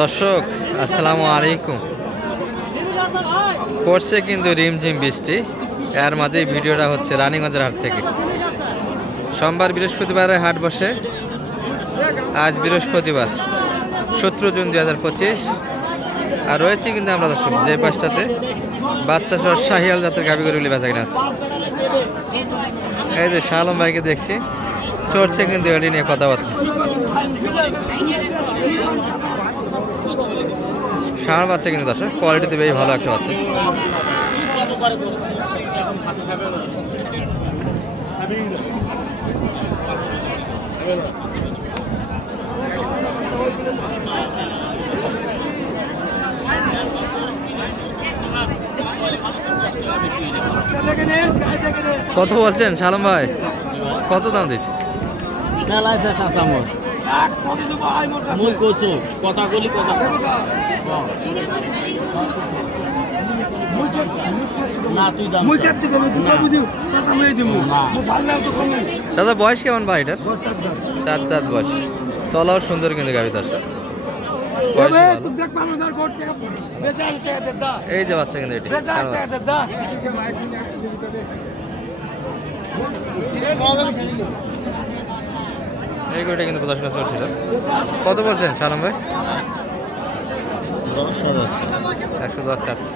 দর্শক, আসসালামু আলাইকুম। পড়ছে কিন্তু রিমঝিম বৃষ্টি। এর মাঝেই ভিডিওটা হচ্ছে রানীগঞ্জের হাট থেকে। সোমবার বৃহস্পতিবারে হাট বসে। আজ বৃহস্পতিবার, সতেরো জুন দুই হাজার পঁচিশ। আর রয়েছে কিন্তু আমরা দর্শক, যে পাঁচটাতে বাচ্চা সহ শাহিয়াল জাতের গাবি গরুগুলি বেচা কিনা এই যে শালম ভাইকে দেখছি, চড়ছে কিন্তু এটি নিয়ে কথাবার্তা। ষাঁড় বাচ্চা কিন্তু দর্শক কোয়ালিটিতে বেশ ভালো একটা বাচ্চা। কত বলছেন, সালাম ভাই? কত দাম দিচ্ছে কথা বলি কথা দাদা বয়স কেমন ভাই এটার? চার দাঁত। বয়স। তলাও সুন্দর কিন্তু গাভি দা? এই যে বাচ্চা কিন্তু এটি। এই গরুটা কিন্তু পড়াশোনা চলছিল। কত বলছেন সালাম ভাই? একশো দশ চাচ্ছে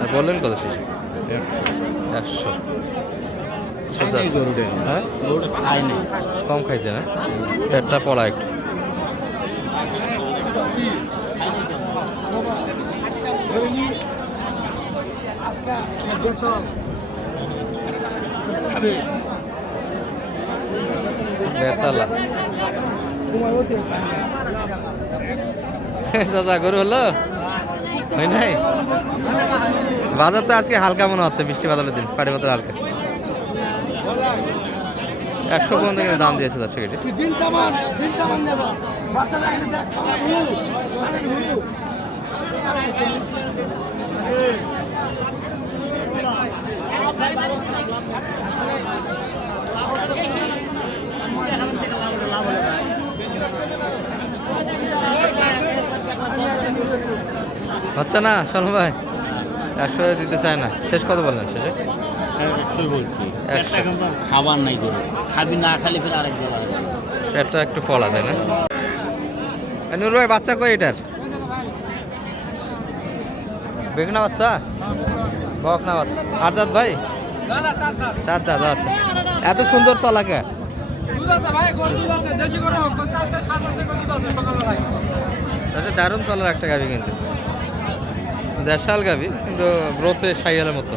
আর বললেন কত শেষ একশো। হ্যাঁ? কম খাইছে না? পেটটা পড়া একটু। বেতন। গরু হলো? নাই? বাজার তো আজকে হালকা মনে হচ্ছে বৃষ্টি বাদলের দিন, পাটি পাতার হালকা। একশো পর্যন্ত কিন্তু দাম দিয়েছে তার থেকে তুই দিন তামান দিন তামান নেবা বাচ্চা লাগলে দেখ আমার হুল হচ্ছে না সালম ভাই একশো দিতে চায় না। শেষ কত বললেন শেষে? একশোই বলছি। আর খাবার নাই গরু খাবি না খালি ফের আরেক পেটটা একটু ফলা তাই না? নূর ভাই বাচ্চা কই এটার? বেগনা বাচ্চা? বকনা বাচ্চা। আট দাঁত ভাই চার দাঁত। আচ্ছা। এত সুন্দর তলাকে এটা দারুণ তলার একটা গাড়ি কিন্তু। দেশাল গাবি কিন্তু গ্রোথে সাইয়ালের মতো।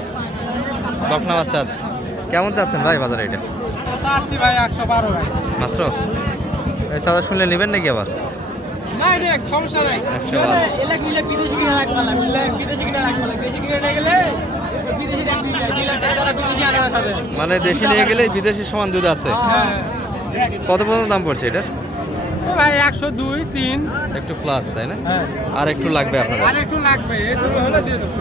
বকনা বাচ্চা আছে। কেমন চাচ্ছেন ভাই বাজারে এটা? ভাই একশো বারো ভাই। মাত্র? এই সাদা শুনলে নেবেন নাকি আবার? মানে দেশি নিয়ে গেলে বিদেশি সমান দুধ আছে। কত পর্যন্ত দাম পড়ছে এটার? ভাই একশো দুই তিন। একটু প্লাস তাই না? হ্যাঁ। আর একটু লাগবে আপনাদের? আর একটু লাগবে এটুকু হলে দিয়ে দেবো।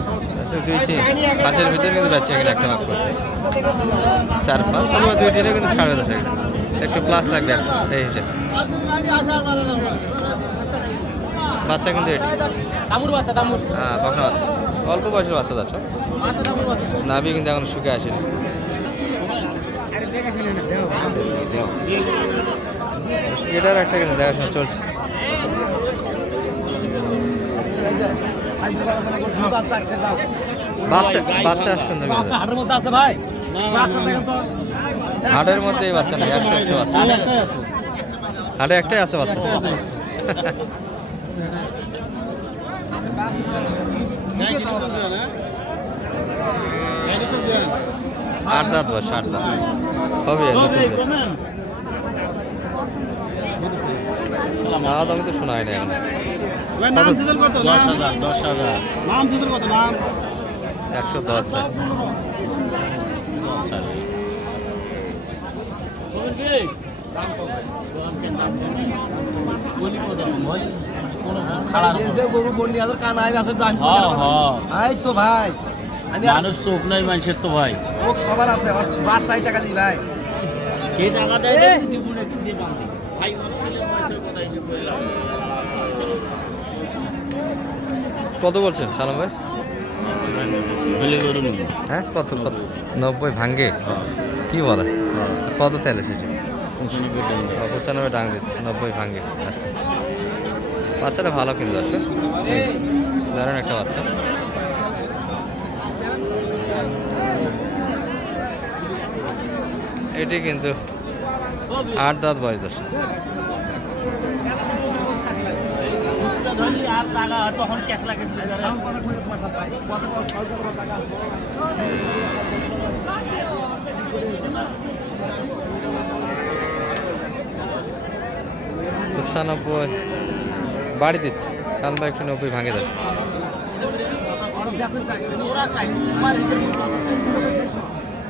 দুই তিন। পাঁচের ভিতরে কিন্তু এখানে একটা মাছ করছে। চার পাঁচ। দুই তিনে কিন্তু সাড়ে দশ একটু প্লাস লাগবে এই হিসেবে। বাচ্চা কিন্তু এটি। হ্যাঁ পাখনা বাচ্চা। অল্প বয়সের বাচ্চা তামুর বাচ্চা নাভি কিন্তু এখন শুকে আসেনি। এটার একটা কিন্তু দেখাশোনা চলছে। বাচ্চা বাচ্চা সুন্দর হাটের মধ্যে আছে ভাই। বাচ্চা দেখেন তো। হাটের মধ্যে বাচ্চা নেই একশো একশো বাচ্চা। হাটে একটাই আছে বাচ্চা। আট দাঁত বয়স আট দাঁত। হবে হবে, নতুন দাঁত। কমেন। তো শোনা হয়নি এখন। নাম দিতেন কত দশ হাজার দশ হাজার। নাম দিতেন কত নাম? একশো দশ। না। জানি হ্যাঁ, হ্যাঁ। তো ভাই। আমি আর- মানুষ চোখ নাই মানুষের তো ভাই। চোখ সবার আছে বাচ্চাই টাকা দিই ভাই। কে টাকা দেয় দিব না কিন্তু বান্ধি ভাই মানুষের পয়সার কথা হিসেবে করে লাভ নেই। কত বলছেন সালাম ভাই? হ্যাঁ কত কত? নব্বই ভাঙ্গে? কি বলে? কত চাইলে সেটি পঁচানব্বই ডাং দিচ্ছে নব্বই ভাঙ্গে। আচ্ছা। বাচ্চাটা ভালো কিন্তু দর্শক। দারুণ একটা বাচ্চা। এটি কিন্তু আট দাঁত বয়স দর্শক। ধরলি আর টাকা তখন ক্যাশ লাগে পঁচানব্বই বাড়ি দিচ্ছে। সালবা একশো নব্বই ভাঙে দশ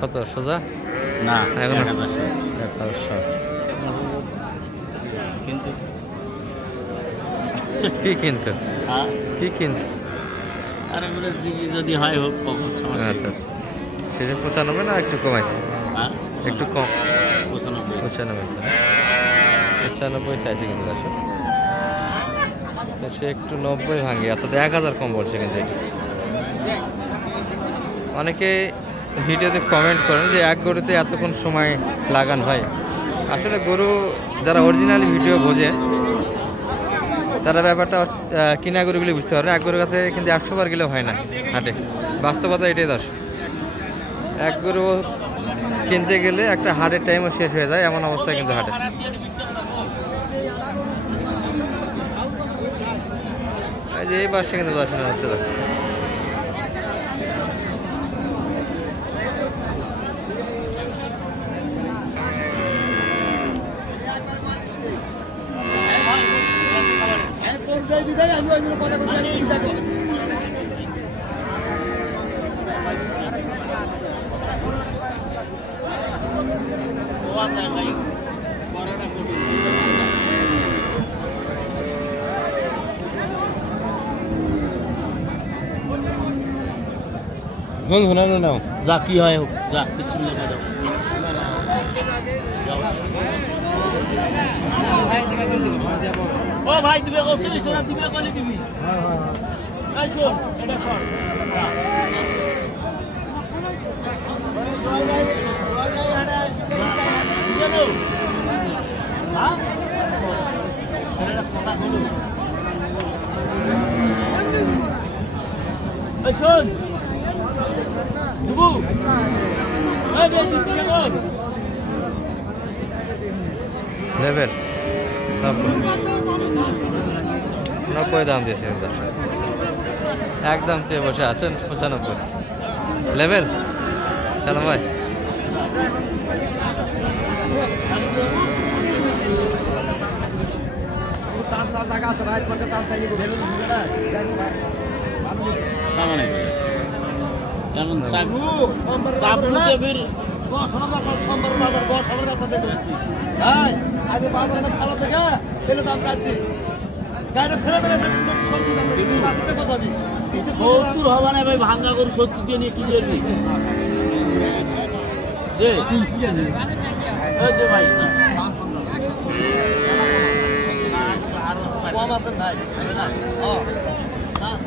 কত? সোজা? না এখনও? এক হাজার কিন্তু? কি কিনতো? হ্যাঁ? কি কিনতো? আর এগুলো যদি- হয় হোক সমস্যা আচ্ছা আচ্ছা। সেটা পঁচানব্বই না একটু কমাইছে? হ্যাঁ একটু কম। পঁচানব্বই পঁচানব্বই চাইছে কিন্তু তো সে একটু নব্বই ভাঙে, অর্থাৎ এক হাজার কম বলছে কিন্তু এটি। অনেকে ভিডিওতে কমেন্ট করেন যে এক গরুতে এতক্ষণ সময় লাগান হয় আসলে গরু যারা অরিজিনালি ভিডিও বোঝে, তারা ব্যাপারটা কিনা গরুগুলি বুঝতে পারে এক গরুর কাছে কিন্তু একশো বার গেলেও হয় না হাটে। বাস্তবতা এটাই দশ এক গরু কিনতে গেলে একটা হাটের টাইমও শেষ হয়ে যায়, এমন অবস্থা কিন্তু হাটে যে এই পাশে কিন্তু দশ হচ্ছে বিদায় আমি ওই কথা আমি তুমি দেখো নাও। যা, কি হয় হোক, যা, বিসমিল্লাহ করে ও ভাই, তুমি করছিস সোনা তুমি কলি তুমি? এই শোন, এটা কর হ্যাঁ শোন। বুবু নব্বই দাম দিয়েছে একদম চেয়ে বসে আছেন পঁচানব্বই লেভেল কেন ভাই সামনে না দেবের দশ হাজার বাজার সোমবার বাজার দশ হাজার বাজার দেখো ভাই আজ বাজার না খারাপ থেকে এলে দাম চাচ্ছি। গাড়িটা ফেলে দেবে সত্যি হবে সত্তর হবে না ভাই ভাঙ্গা করে সত্তর দিয়ে নিয়ে কি করবি? ভাই কম আছেন ভাই। হ্যাঁ।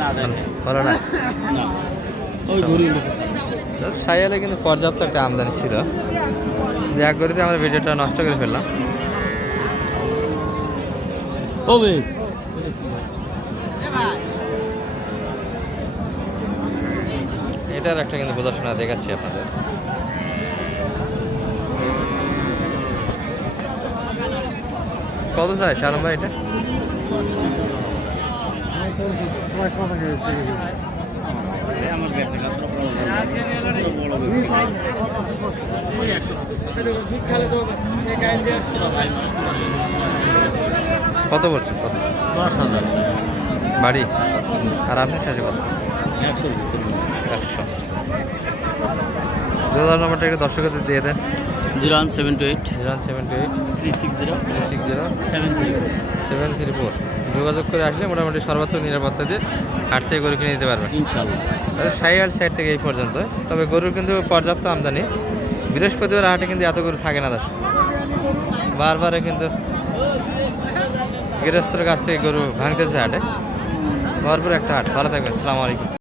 না দেখে না? সাইয়ালে কিন্তু পর্যাপ্ত একটা আমদানি ছিল। যে এক গরিতে আমরা ভিডিওটা নষ্ট করে ফেললাম। এটার একটা কিন্তু প্রদর্শনা দেখাচ্ছি আপনাদের। কত চাই শালম ভাই এটা? কত দিয়ে কত বলছে কত? দশ হাজার। বাড়ি? আর আপনি শেষে কত একশোর একশো যোগাযোগ নম্বরটা একটু দর্শকদের দিয়ে দেন। Zero one seven two eight. Zero one seven two eight. Three six zero. Three six zero. Seven three seven three four. যোগাযোগ করে আসলে মোটামুটি সর্বাত্মক নিরাপত্তা দিয়ে হাট থেকে গরু কিনে দিতে পারবেন ইনশাল্লাহ সাইয়াল সাইড থেকে এই পর্যন্ত তবে গরুর কিন্তু পর্যাপ্ত আমদানি। বৃহস্পতিবার হাটে কিন্তু এত গরু থাকে না দর্শক। বারবারে কিন্তু গৃহস্থের কাছ থেকে গরু ভাঙতেছে হাটে। ভরপুর একটা হাট। ভালো থাকবেন। সালাম আলাইকুম।